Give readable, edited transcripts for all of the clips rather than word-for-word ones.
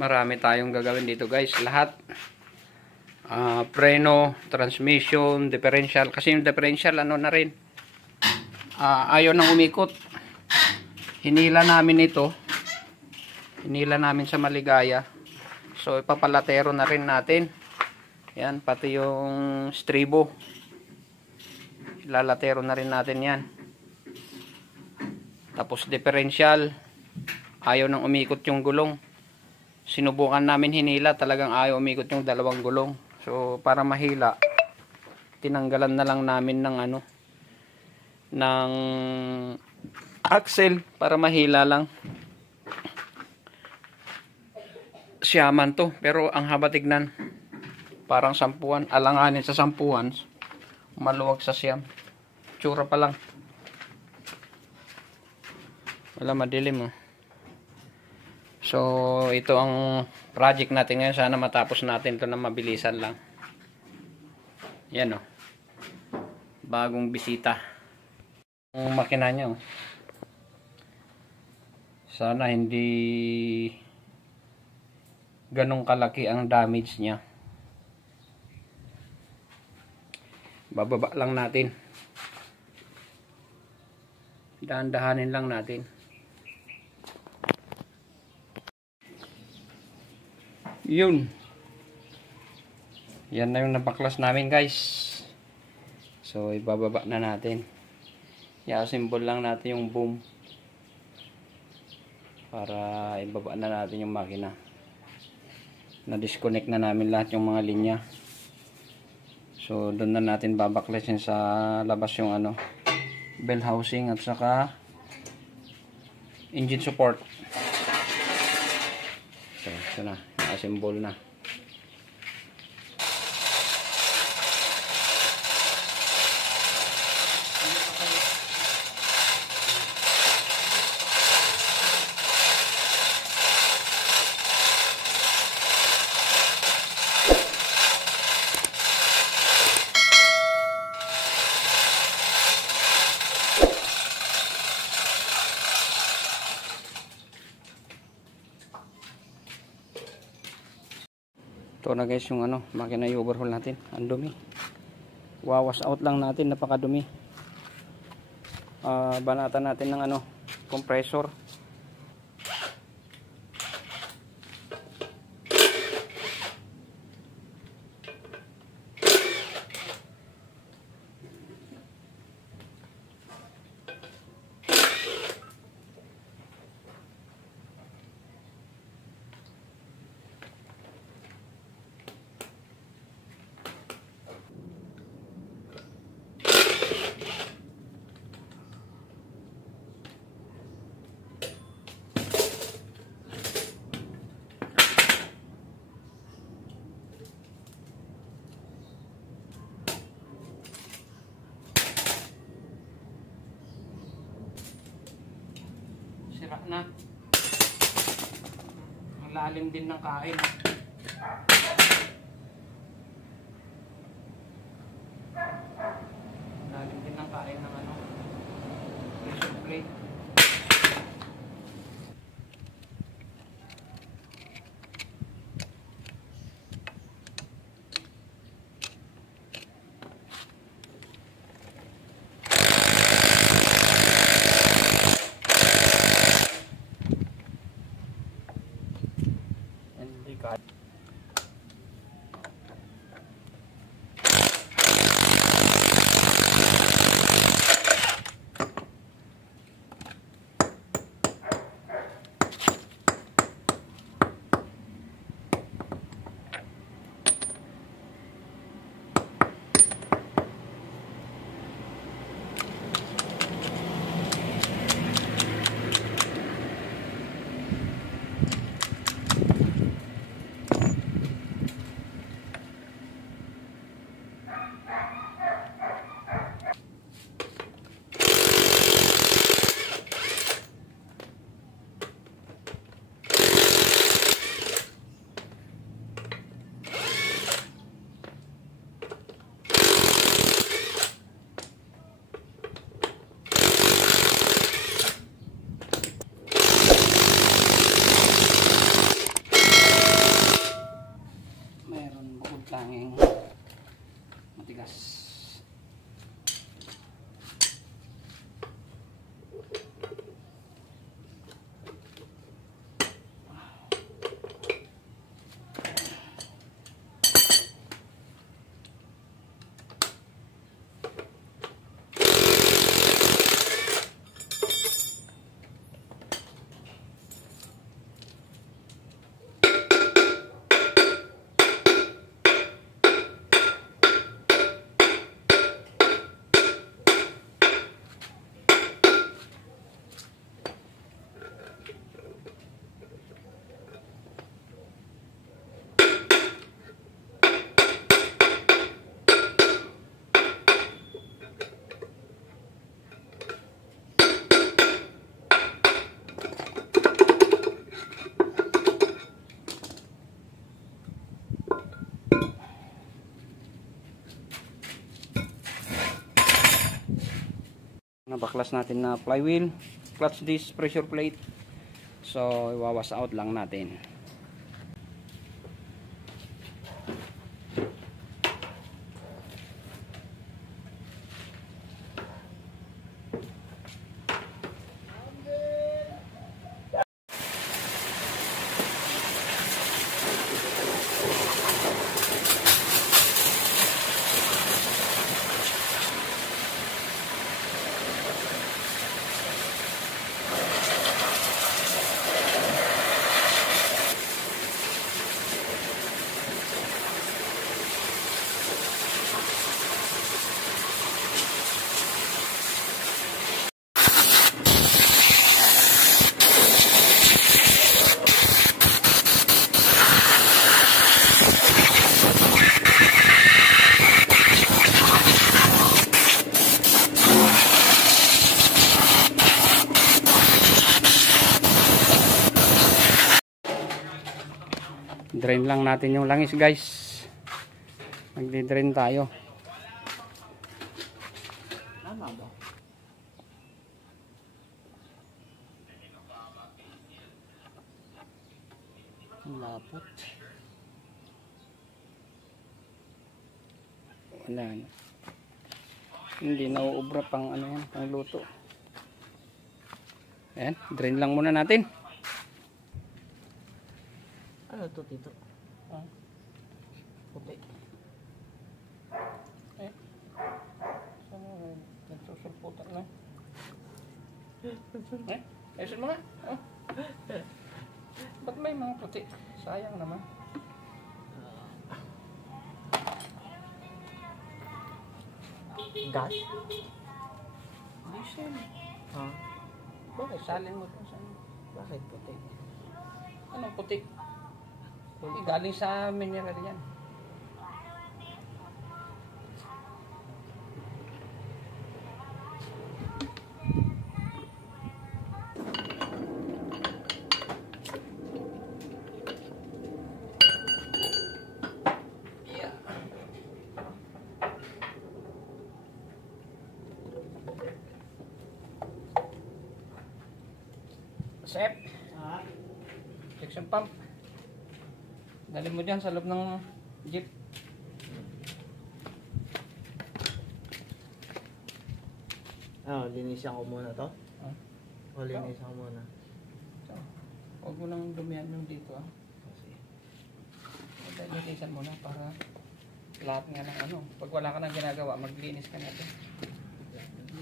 Marami tayong gagawin dito guys. Lahat. Preno, transmission, differential. Kasi yung differential ano na rin. Ayaw nang umikot. Hinila namin ito. Hinila namin sa Maligaya. So ipapalatero na rin natin. Yan, pati yung stribo. Lalatero na rin natin yan. Tapos differential. Ayaw nang umikot yung gulong. Sinubukan namin hinila, talagang ayaw umikot yung dalawang gulong. So para mahila, tinanggalan na lang namin ng ano, ng axle para mahila lang. Siyaman to, pero ang haba tignan, parang sampuan, alanganin sa sampuan, maluwag sa siyam. Tsura pa lang. Wala, madilim oh. So ito ang project natin ngayon. Sana matapos natin ito na mabilisan lang. Yan oh. Bagong bisita ang makina niya oh. Sana hindi ganong kalaki ang damage niya. Bababa lang natin. Dahan-dahanin lang natin. Yun. Yan na yung napaklas namin guys. So ibababa na natin. I-assemble lang natin yung boom. Para ibaba na natin yung makina. Na-disconnect na namin lahat yung mga linya. So doon na natin babaklasin sa labas yung ano, bell housing at saka engine support. So ito na, assemble na. Ito na guys yung ano, makina i-overhaul natin. Ang dumi. Wawas out lang natin, napakadumi. Banatan natin ng ano, compressor. Sira na. Ang lalim din ng kain. Lalim din ng kain ng ano, pressure plate. Nabaklas natin na flywheel, clutch disc, pressure plate. So iwawas out lang natin. Drain lang natin yung langis, guys. Magdi-drain tayo. Tama ba? Lapot. Wala na. Hindi na uubra pang ano yan, pang luto. Ayan, drain lang muna natin. Ano to, Tito? Ah, Puti. eh. Sana nagsusulputan na. Ayusin mo nga. Oh. Ba't may mga puti? Sayang naman. Gas? Diesel. Ha? Bakit? Salin mo to. Bakit puti? Anong puti? Hindi, galing sa mineral yan. Yeah. Sep. Section pump. Dali mo dyan sa loob ng jeep. Linisan ko muna to? Ah. O, linisan ko muna. So, huwag mo nang dumihan yung dito. Kasi, Linisan mo na para lahat nga ng ano. Pag wala ka nang ginagawa, maglinis ka natin.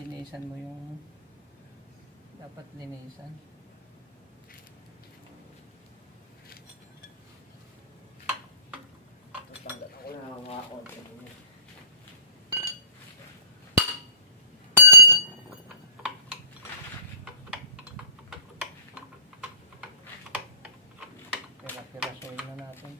Linisan mo yung dapat linisan. tatanggal ako na mga konti. Pira-pirasoyin na natin.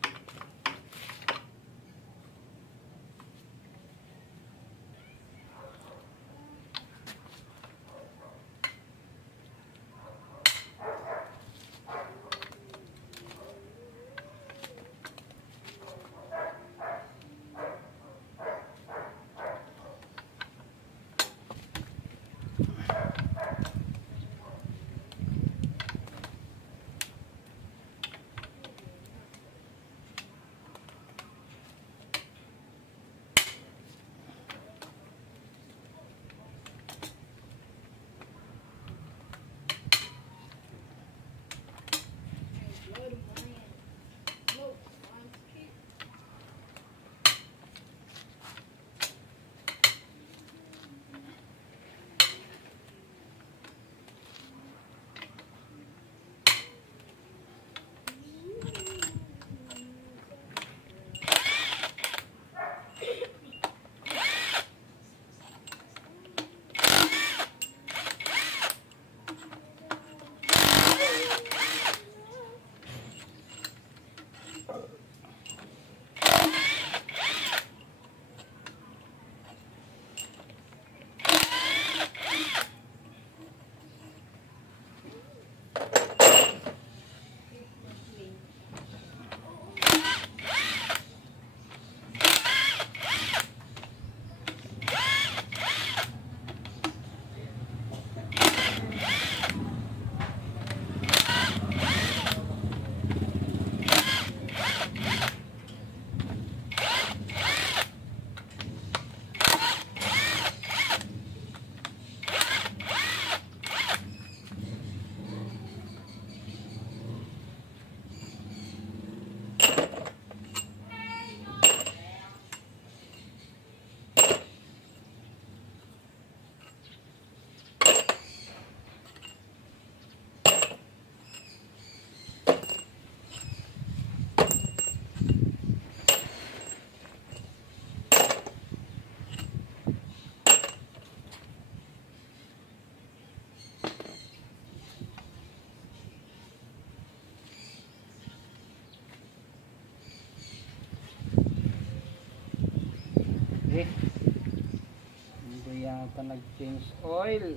yata nag-change oil.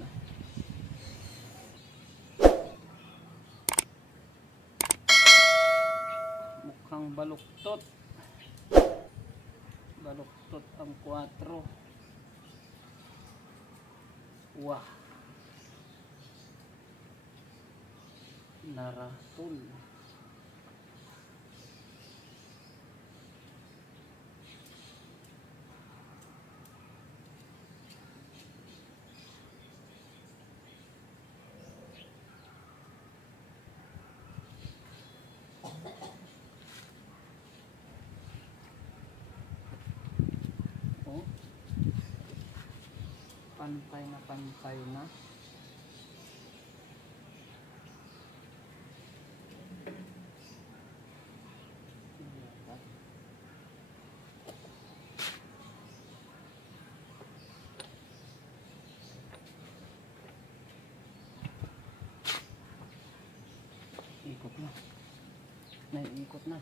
Mukhang baluktot. Baluktot ang 4. Wah. Naratul. Oh. Pantay na pantay na. Ikot na. Naiikot na.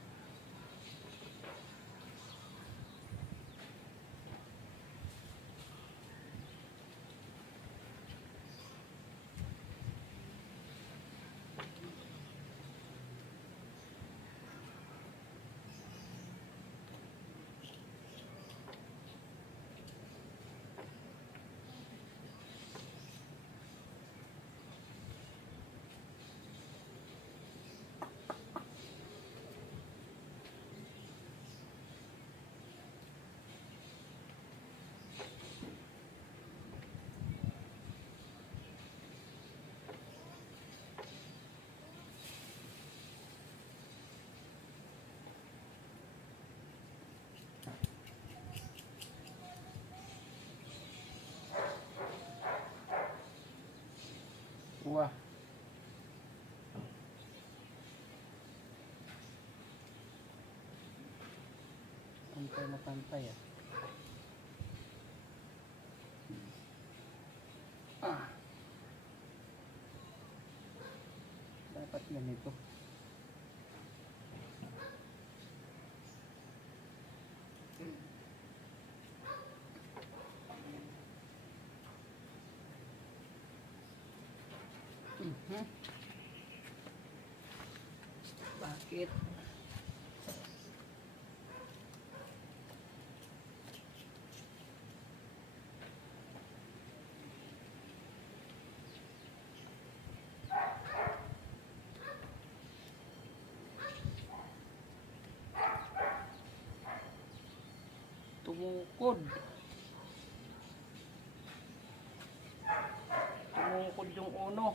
Wah. Pantay na pantay ah. Dapat ganito. Bakit? Tumukod. Tumukod yung uno.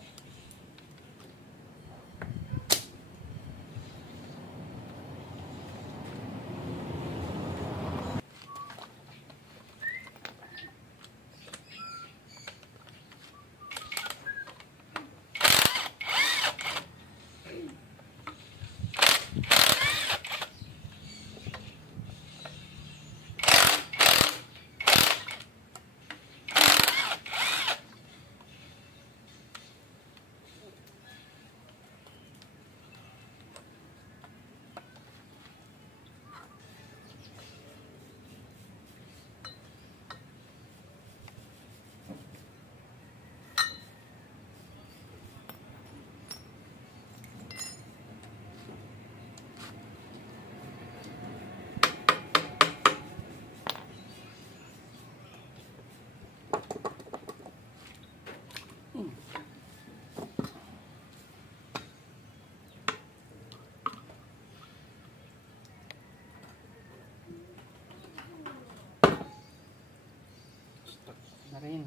Na rin.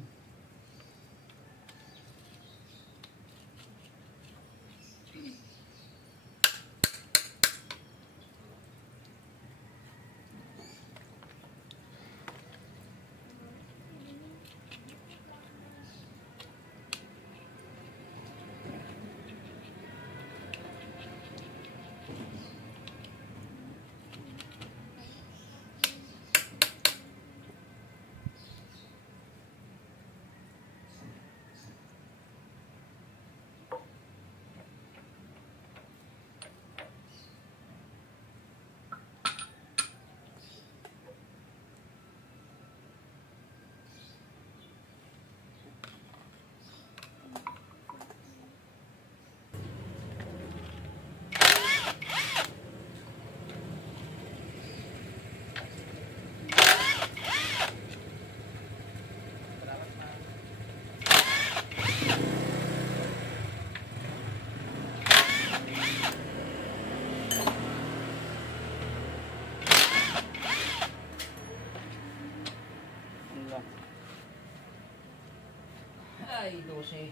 Ay, 12.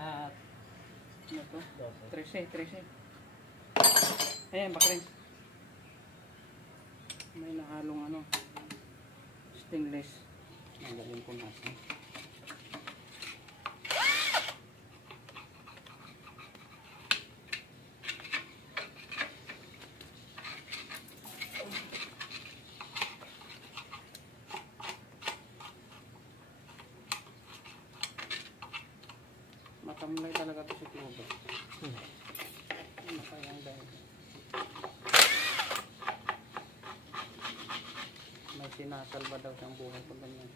At, ano to? 13, 13. Ayan, bakrin. May nahalong ano, stainless. Magaling ko nasa. Matamlay talaga to si Kuba. Ano kaya ang dahil? May sinasalba daw siyang buhay pag ganyan.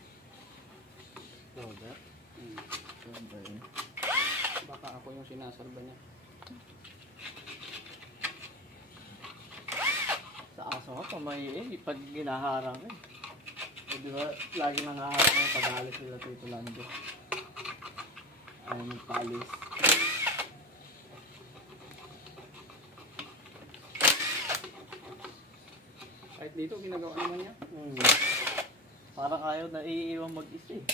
Robert? Robert. Baka ako yung sinasalba niya. Sa aso ka, pamay pag ginaharang eh. Eh, di ba, lagi nangaharang yung pag-alis nila Tito Lando. Ayaw magpaalis. Kahit dito, ginagawa naman niya. Parang ayaw na iiwan mag-isa eh.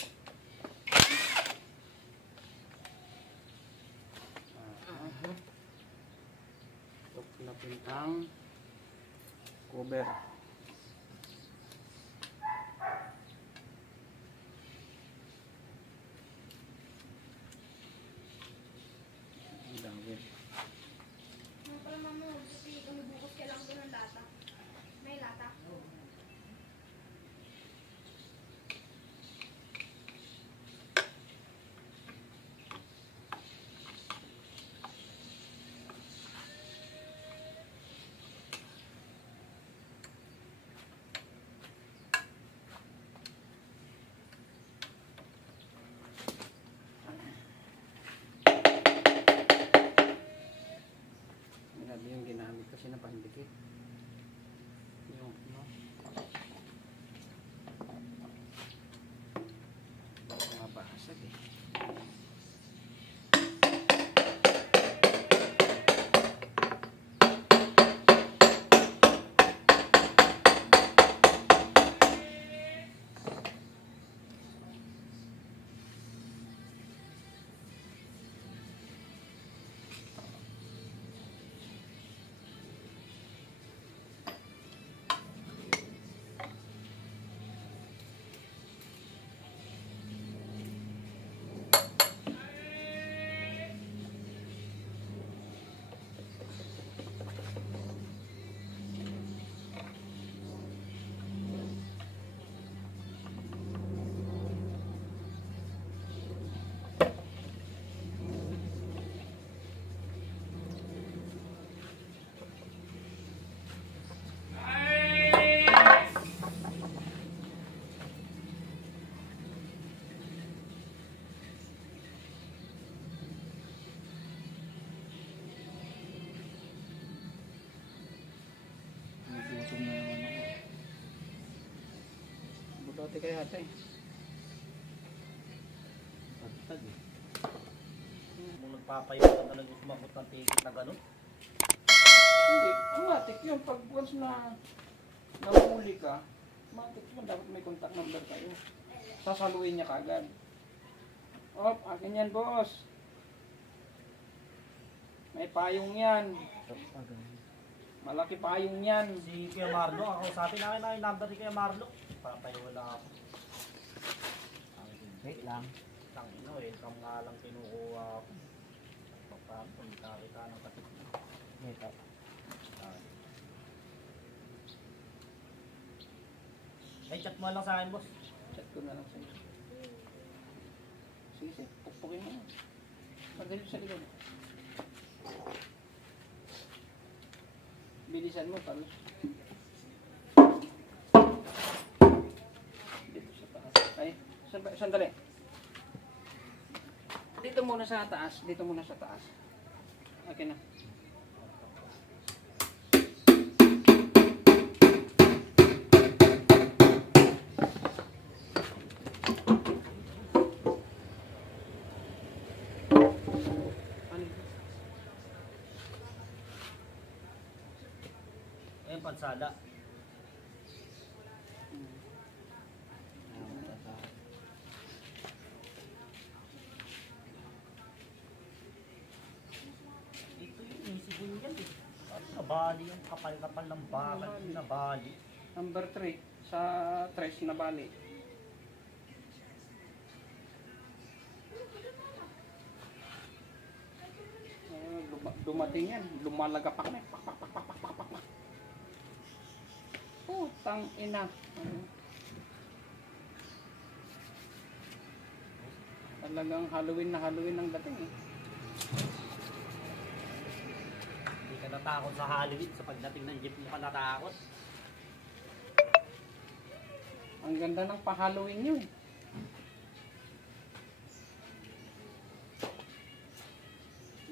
Tuklapin ang cover. Ang dami. Para mama, kasi bubukos ka lang doon ng lata. May lata. Grabe yung ginamit kasi na pandikit. Yung ano. Mga basag eh. Nagutom na naman ako. Budote kaya ito eh. Pagtag eh. Kung nagpapayo ka talaga sumakot ng ticket na gano'n. Hindi, matik yun. Pag once na nahuli ka, matik yun. Dapat may contact number kayo. Sasaluin niya kagad. Op, akin yan boss. May payong yan. Malaki payong yan. Si Kuya Marlo, ako sabi namin na yung number ni Kuya Marlo. Papayo wala ako. Wait lang. Tang ino eh, kam nga lang kinukuha ako. Pagpapon, kakita ng katik na. Ito. Ay, chat mo lang sa akin, boss. Chat ko na lang sa'yo. Sige, sige. Pukpukin mo. Magaling sa likod. Bilisan mo, Carlos. Dito sa taas. Ay, sandali. Dito muna sa taas. Dito muna sa taas. Okay na. Ayun, pansada. nabali yung kapal-kapal ng bakal. Nabali. Number 3 sa 3 na bali. Dumating yan, lumalagapak na. Pak, pak, pak, pak, pak, pak, pak, pak. Putang ina. Talagang Halloween na Halloween ang dating eh. Hindi ka natakot sa Halloween. Sa pagdating ng jeep mo ka natakot. Ang ganda ng pa-Halloween yun.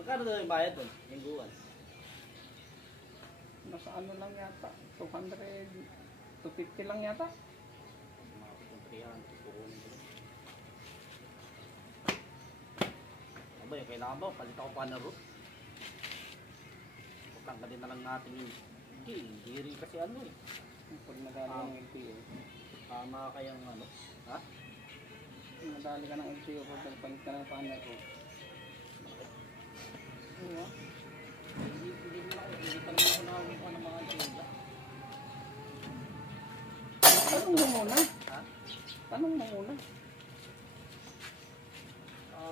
Magkano daw yung bayad doon? Lingguan. Nasa ano lang yata, 200, 250 lang yata. Mga 300 kukunin ko. Aba, yung kailangan ba? Palit ako pa na root. Tanggalin na lang natin yung... Hindi rin kasi ano eh. Pag nadali ng LTO. Tama kayang ano. Ha? Pag nadali ka ng LTO, pag palit ka ng panel ko. Diba? Hindi pa naman ako nakakuha ng mga agenda. Tanong mo muna. Ha? Tanong mo muna.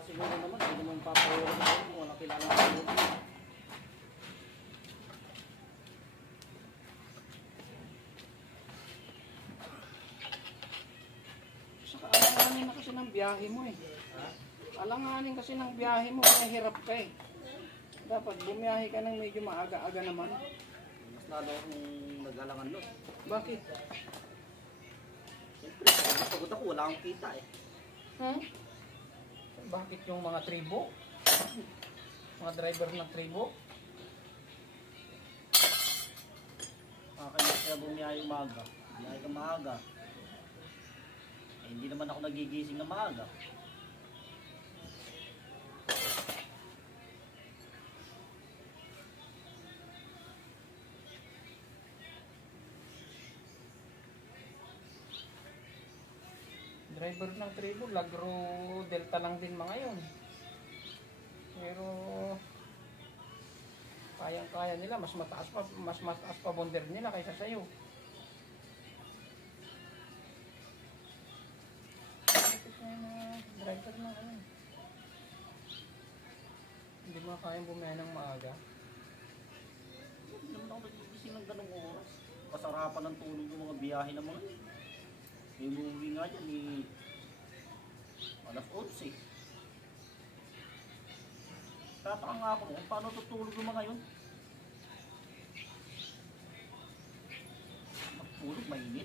Siguro naman, hindi naman papawala ko kung wala kilala ko. Saka alanganin na kasi ng biyahe mo eh. Ha? Alanganin kasi ng biyahe mo, kaya hirap ka eh. Dapat bumiyahe ka ng medyo maaga-aga naman. Mas lalo akong nag-alangan nun. Bakit? Siyempre, pagod ako, wala akong kita eh. Hmm? Bakit yung mga tribo? Mga driver ng tribo? Kaya kaya bumiyahe umaga. Bumiyahe ka maaga. Eh, hindi naman ako nagigising na maaga. Driver ng tribo, Lagro Delta lang din mga yun. Pero kayang-kaya nila, mas mataas pa bonder nila kaysa sa'yo. Bakit na yung mga driver ng ano? Hindi mo kayang bumiyahe ng maaga. Hindi naman ako nagigising ng ganong oras. Kasarapan ng tulog ng mga biyahe ng mga yun. May movie nga dyan ni alas 11. Tataka nga ako kung paano tutulog ng mga yun. Magtulog, mainit.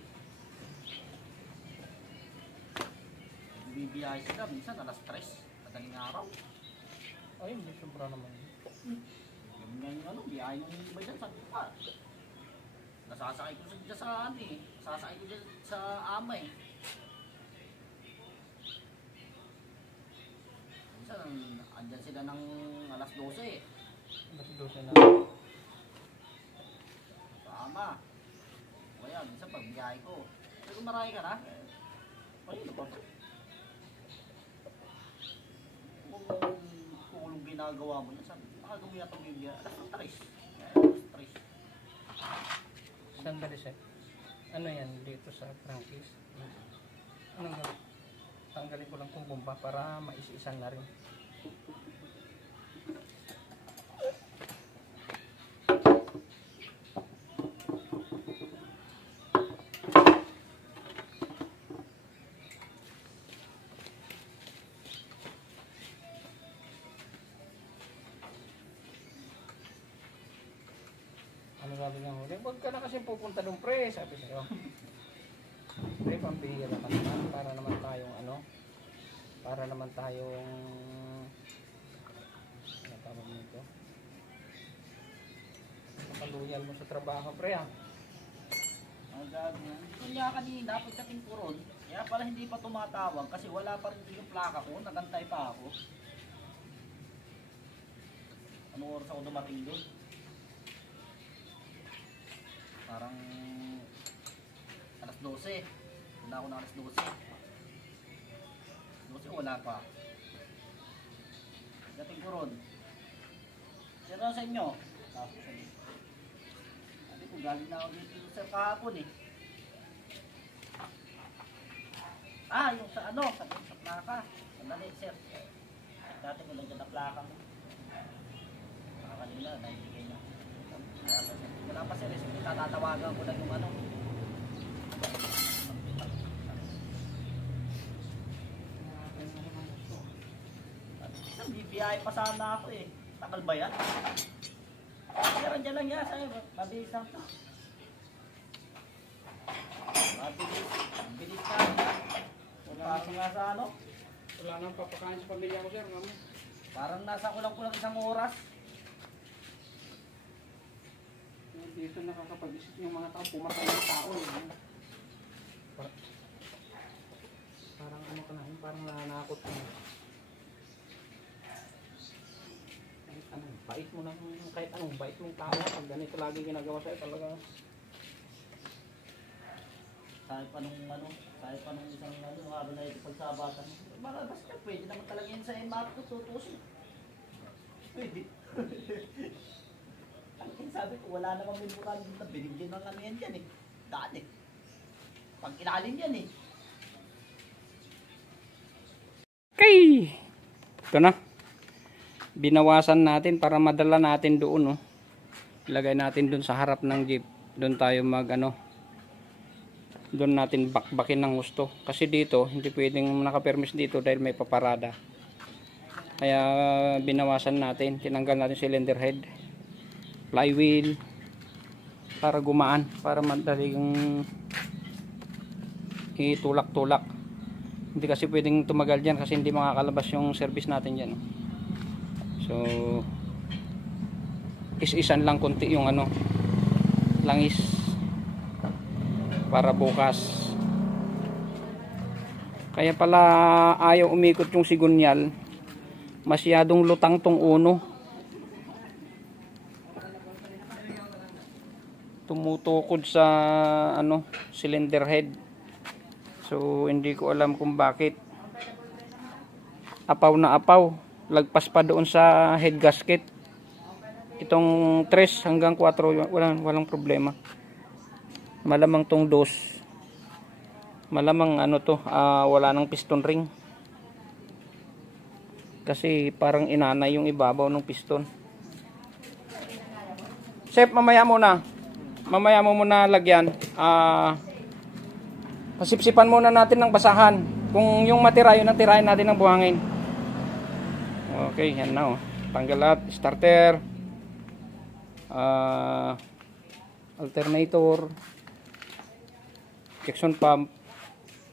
Bibiyahe sila, minsan alas 3. Madaling araw. Ay, hindi sobra naman. Yung nga yung ano, biyahe ng iba dyan, sabi ko pa. Nasasakay ko sa dyan sa ano eh. Nasasakay ko dyan sa amay. Minsan, andyan sila ng alas 12. Mas 12 na. Sa ama. Kaya, minsan pag biyahe ko. Pero marami ka na. Ay, ano ba ito? Kung tulong ginagawa mo niya, sabi, makagawin na itong bibiyahe. Alas 3. Alas 3. Sandali sir. Ano yan dito sa crankcase? Anong gawin? Tanggalin ko lang itong bomba para mais-isan na rin. Ano sabi niya huli? Huwag ka na kasi pupunta doon pre, sabi sa'yo. Pre, pambihira ka naman para naman tayong ano, para naman tayong ano tawag nito? Nakaluyal mo sa trabaho pre ah. Ang gagawin. Ito niya kanina, pagdating ko ron, kaya pala hindi pa tumatawag kasi wala pa rin yung plaka ko, nagantay pa ako. Anong oras ako dumating doon? Parang alas 12. Wala ako na alas 12. 12 wala pa. Dating ko ron. Sino sa inyo? Tapos sa inyo. galing na ako dito sir kahapon eh. Ah, yung sa ano, sa plaka. Sandali sir. Dati ko lang dyan na plaka mo. Kanina, naibigay na. Wala pa sir, tatatawagan ko lang yung ano. Sir, BBI pa sana ako eh. Takal ba yan? Sir, andyan lang yan sa'yo. Mabilis lang to. Mabilis na. Parang nga sa ano? Wala nang papakain sa pamilya ko, sir. Mami. Parang nasa kulang-kulang isang oras. Dito nakakapag-isip yung mga tao, pumatay ng tao. Parang ano ka na, parang nanakot ka na. Kahit anong bait mong tao, pag ganito lagi ginagawa sa'yo talaga. Kahit pa nung ano, kahit pa nung isang ano, habang na ito pagsabatan. Basta pwede naman talaga yun sa emat ko, tutusin. Pwede. Ang sabi ko, wala namang memorand dito, binigyan ng ano yan dyan eh. Daan eh. Pag ilalim yan eh. Okay! Ito na. Binawasan natin para madala natin doon. No? Ilagay natin doon sa harap ng jeep. Doon tayo mag ano. Doon natin bakbakin ng gusto. Kasi dito, hindi pwedeng nakapermis dito dahil may paparada. Kaya binawasan natin. Tinanggal natin cylinder head. Flywheel. Para gumaan. Para madaling itulak-tulak. Hindi kasi pwedeng tumagal dyan kasi hindi makakalabas yung service natin dyan. So, is-isan lang konti yung ano, langis para bukas. Kaya pala ayaw umikot yung sigunyal. Masyadong lutang tong uno. Tumutukod sa ano, cylinder head. So, hindi ko alam kung bakit. Apaw na apaw. Lagpas pa doon sa head gasket. Itong 3 hanggang 4 walang problema. Malamang tong 2. Malamang ano to, wala nang piston ring. Kasi parang inanay yung ibabaw ng piston. Chef, mamaya muna. Mamaya mo muna lagyan. Pasipsipan muna natin ng basahan. Kung yung matira, yun ang tirahin natin ng buhangin. Okay, yan na oh. Tanggal lahat. Starter. Alternator. Injection pump.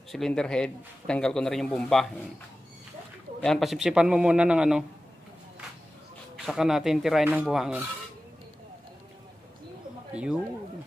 Cylinder head. Tanggal ko na rin yung bomba. Yan, pasipsipan mo muna ng ano. Saka natin tirahin ng buhangin. Yun.